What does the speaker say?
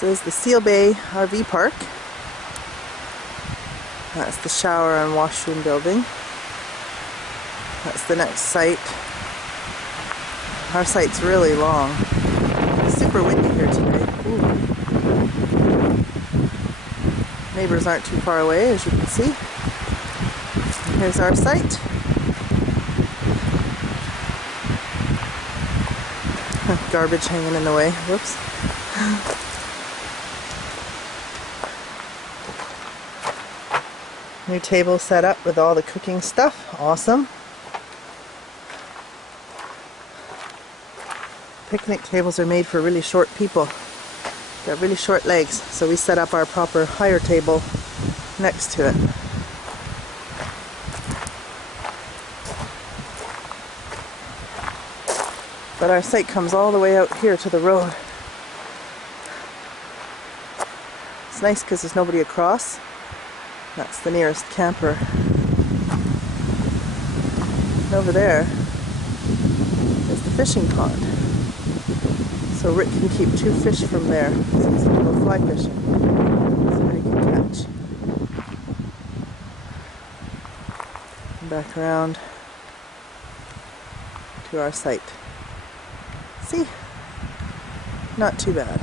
This is the Seal Bay RV Park. That's the shower and washroom building. That's the next site. Our site's really long. It's super windy here today. Ooh. Neighbors aren't too far away, as you can see. Here's our site. Garbage hanging in the way. Whoops. New table set up with all the cooking stuff. Awesome. Picnic tables are made for really short people. Got really short legs, so we set up our proper higher table next to it. But our site comes all the way out here to the road. It's nice because there's nobody across. That's the nearest camper. And over there is the fishing pond. So Rick can keep 2 fish from there. So he's going to go fly fishing. So he can catch. And back around to our site. See? Not too bad.